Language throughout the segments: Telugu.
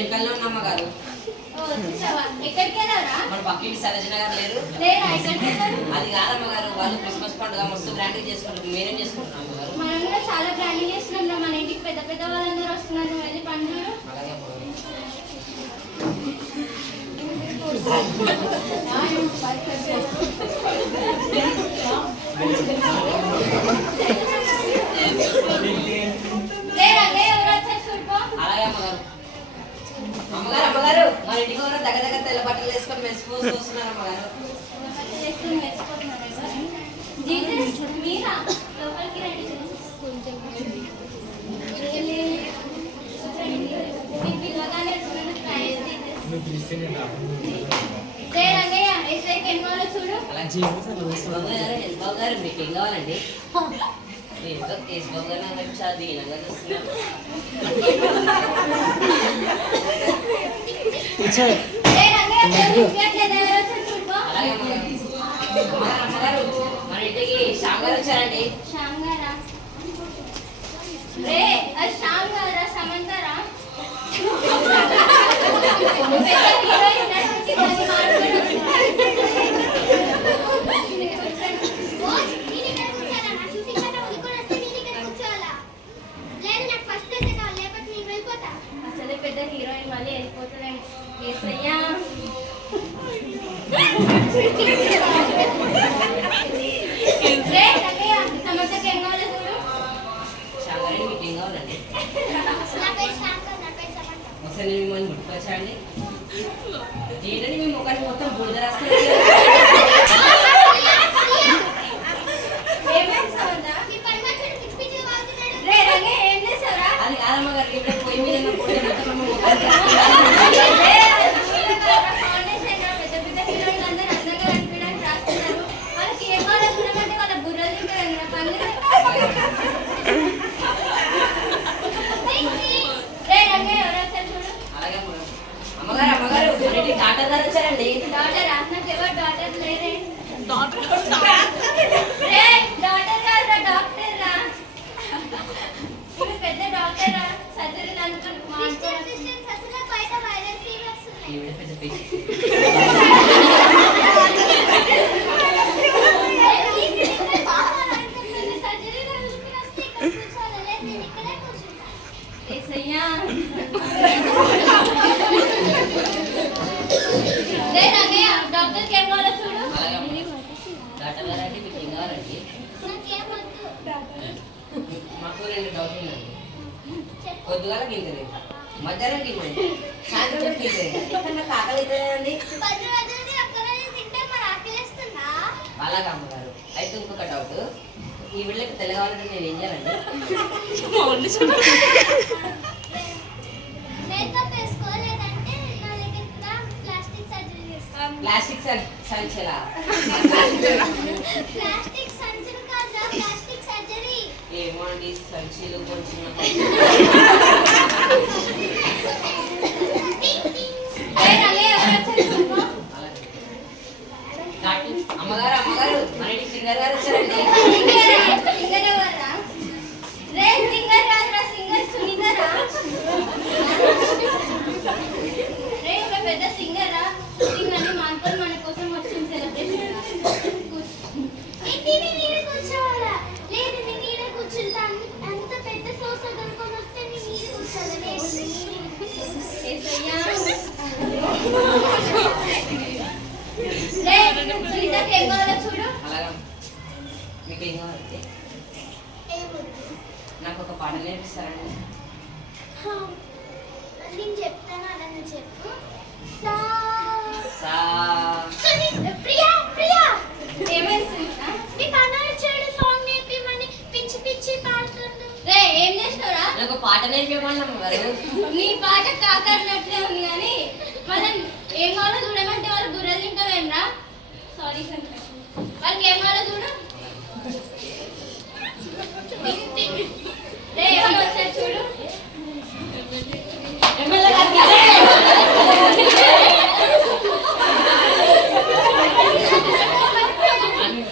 వెనకాలనే ఉన్న అమ్మగారు. మన పక్కింటి సరోజన గారు లేరు? అది కాదమ్మగారు, వాళ్ళు క్రిస్మస్ పండుగ మస్తు గ్రాండ్ చేసుకుంటారు. మేమేం చేసుకుంటున్నాం అమ్మగారు? మనం కూడా చాలా గ్రాండ్ చేస్తున్నాం. మన ఇంటికి పెద్ద పెద్ద వాళ్ళందరూ వస్తున్నారు. వెళ్ళి పండుగ అలాగే అమ్మగారు అమ్మగారు మన ఇంటికి కూడా దగ్గర దగ్గర తెల్ల బట్టలు వేసుకొని మెసిపోసి వస్తున్నారు అమ్మగారు. బాబుగారు మీకు ఏం కావాలండి? ఏంటో కేసు బాబుగారు నాకు చాలా దీనంగా చూస్తున్నారు. అమ్మగారు మన ఇంటికి శ్యామ్ గారు వచ్చారండి. శ్యామ్ గారా? రే అది శ్యామ్ గారా? సమంతారా? అసలే పెద్ద హీరోయిన్ మళ్ళీ వెళ్ళిపోతుందేమో. సమస్యకి ఏం కావాలి చూడు. శ్యామ్ గారు మీకు ఏం కావాలండి? ఒకసారి నేను మిమ్మల్ని గుర్తుకొచ్చాండి. ఏంటండి మీ ముఖానికి మొత్తం బురద రాస్తుంది? అది కాదమ్మగారు, ఇప్పుడు పొయ్యి మీద మొత్తం అమ్మగారు అమ్మగారు డాక్టర్ గారు వచ్చారండి. డాక్టర్ నాకు ఎవరు డాక్టర్ లేరే. డాక్టర్ కాదురా, డాక్టర్ రా. పెద్ద డాక్టర్ రా. సర్జరీ డాక్టర్కి ఏం కావాలో చూడు. డాక్టర్ గారు అంటే మీకు ఏం కావాలండి? మాకు 2 డౌట్లు ఉందండి. పొద్దుగాల గింజలేదు, మధ్యాహ్నం గింజలేదు, సాయంత్రం గింజలేదు. నాకు ఆకలి అవుతుందండి. అలాగా అమ్మగారు. అయితే ఇంకొక డౌట్, ఈ వీళ్ళకి తెలగాలంటే నేను ఏం చేయాలండి? ప్లాస్టిక్ సంచలా? ఏమో అండి, సంచులు కొంచెం అమ్మగారు అమ్మగారు మన ఇంటికి సింగర్ గారు వచ్చారండి. పెద్ద సింగరా? సింగర్ని మానుకొని మన కోసం వచ్చింది సెలబ్రేషన్. చూడు. అలాగా మీకు ఏం కావాలంటే నాకు ఒక పాట నేర్పిస్తారండి? నేను చెప్తాను, అలానే చెప్పు. ఏం చేస్తారా? నాకు పాట నేర్పించమన్నాము గారు. నీ పాట కాకన్నట్లే ఉంది కానీ మనం ఏం కావాలో చూడమంటే వాళ్ళు గుర్రెలు తింటావేమ్రా? సారీ సార్, వాళ్ళకి ఏం కావాలో చూడు. ఏమన్నా వచ్చారు చూడు.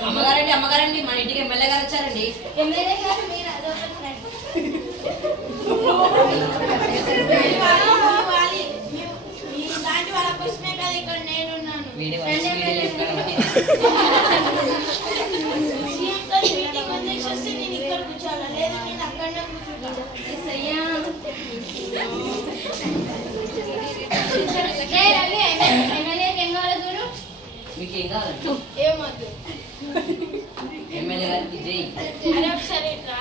అమ్మగారండి అమ్మగారండి మన ఇంటికి ఎమ్మెల్యే గారు వచ్చారండి. ఎమ్మెల్యే గారు మీరు మీటింగ్ వదిలేసి నేను ఇక్కడ కూర్చోాలా లేదా నేను అక్కడనే కూర్చుంటా. ఎమ్మెల్యేకి ఏం కావాలో చూడు. మీకు ఏం కావాలి? ఏమొద్దు. ఎమ్మెల్యే గారికి జై. అరే ఒకసారి రా.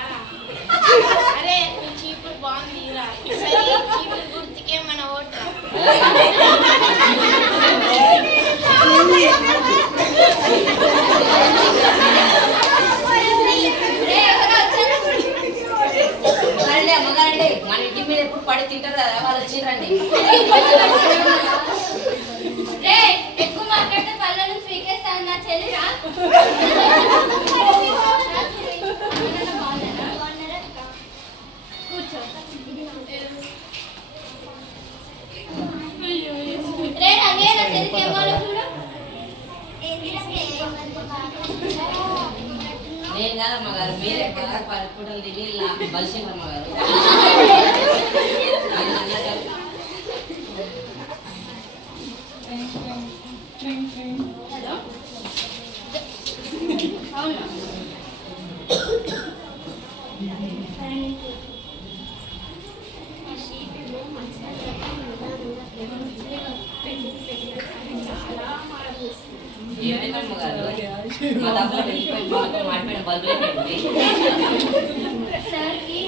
అరే నీ చీపురు బాగుంది రా. సరే చీపురు గుర్తుకే మన ఓటు రా. అమ్మగారండి మన ఇంటి మీద ఎప్పుడు పడి తింటారు కదా వాళ్ళు వచ్చిండ్రండి. ఎక్కువ మాట్లాడితే పళ్ళ నుంచి పీకేస్తాను నా చెల్లిరా. కూర్చో. రే రంగే నా చెల్లికి ఏం కావాలో చూడు. నేను కాదమ్మ గారు మీరే పరిపూటలు తిని బలిసిందమ్మ గారు. హలో అవునా ఏమైందమ్మ గారు మా డబ్బులు వెళ్ళిపోయి మాట్లాడిన బల్బులే సార్కి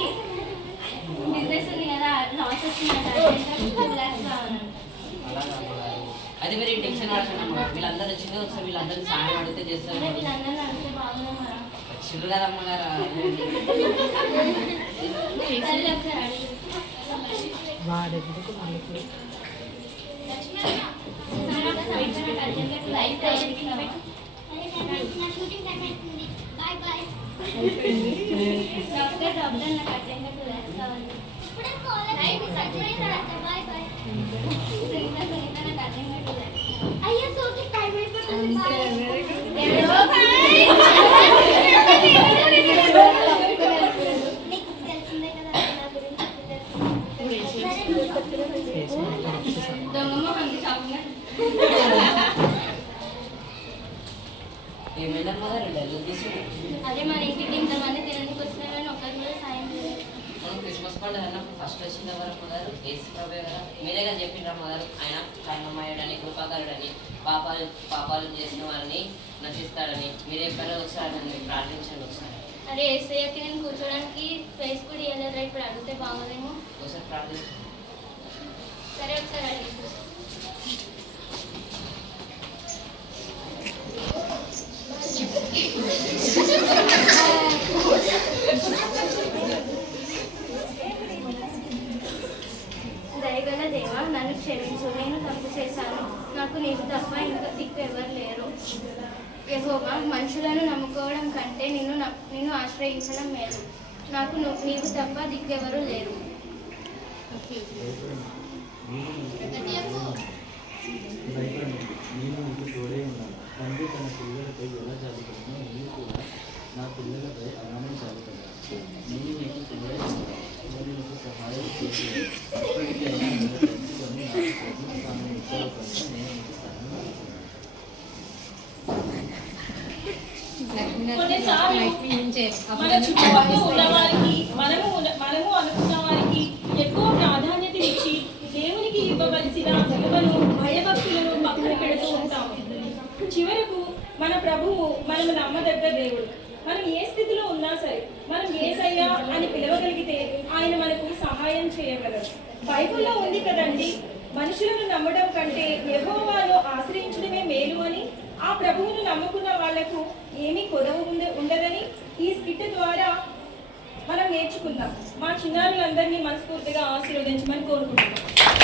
బిజినెస్ ఉంది కదా లాస్ వచ్చిందంట. 2 lakhs కావాలంట. అది మీరు టెన్షన్ పడుతున్నాం. వీళ్ళందరూ వచ్చింది ఒకసారి వీళ్ళందరూ సాయం అడిగితే చేస్తారు. వీళ్ళందరూ అడిగితే బాగున్నాం కదా. చిల్లు కదమ్మ గారు. సరే ఒకసారి అడిగి. ఏమైందమ్మ గారు అదే మన ఇంటికి ఇంతమంది తినడానికి వచ్చినా కానీ ఒక్కరు కూడా సాయం చేయలేదు. మనం క్రిస్మస్ పండుగ అన్నప్పుడు ఫస్ట్ వచ్చింది ఎవరమ్మ గారు? ఏసు ప్రభే కదా. మీరే కదా చెప్పిండ్రమ్మ గారు ఆయన కరుణమయుడని కృపాకరుడని పాపాలు చేసిన వారిని నశిస్తాడని. మీరు ఎప్పుడో ఒకసారి నన్ను ప్రార్థించండి ఒకసారి. అరే ఏసయ్యకి నేను కూర్చోడానికి స్పేస్ కూడా ఇవ్వలేదురా. ఇప్పుడు అడిగితే బాగోదేమో. ఒకసారి ప్రార్థించండి. సరే ఒకసారి అడిగి. దయగల దేవా నన్ను క్షమించు. నేను తప్పు చేశాను. నాకు నీకు తప్ప ఇంకా దిక్కు ఎవరు లేరు. యెహోవా మనుషులను నమ్ముకోవడం కంటే నిన్ను ఆశ్రయించడం మేలు. నాకు నీవు తప్ప దిక్కెవరూ లేరు. నేను నీకు తోడే ఉన్నాను. తండ్రి తన పిల్లలపై ఎలా జాబితానో నేను కూడా నా పిల్లలపై అలానే జాబితాను. నేను నీకు తోడే ఉన్నాను. నేను నీకు సహాయం చేసి ఇప్పటికైనా నేను తెలుసుకొని నాకు ప్రభుత్వ స్థానం ఇచ్చావు కనుక నేను నీకు సహాయం కొన్నిసార్లు మన చుట్టుపక్కల ఉన్న వారికి మనము అనుకున్న వారికి ఎక్కువ ప్రాధాన్యత ఇచ్చి దేవునికి ఇవ్వవలసిన విలువను భయభక్తులను పక్కన పెడుతూ ఉంటాము. చివరకు మన ప్రభువు మనము నమ్మదగ్గ దేవుడు. మనం ఏ స్థితిలో ఉన్నా సరే మనం యేసయ్యా అని పిలవగలిగితే ఆయన మనకు సహాయం చేయగలరు. బైబిల్లో ఉంది కదండి, మనుషులను నమ్మడం కంటే యెహోవాను ఆశ్రయించడమే మేలు అని. ఆ ప్రభువును నమ్ముకున్న వాళ్లకు ఏమీ కొదవ ఉండదని ఈ స్కిట్ ద్వారా మనం నేర్చుకుందాం. మా చిన్నారులందరినీ మనస్ఫూర్తిగా ఆశీర్వదించమని కోరుకుంటున్నాం.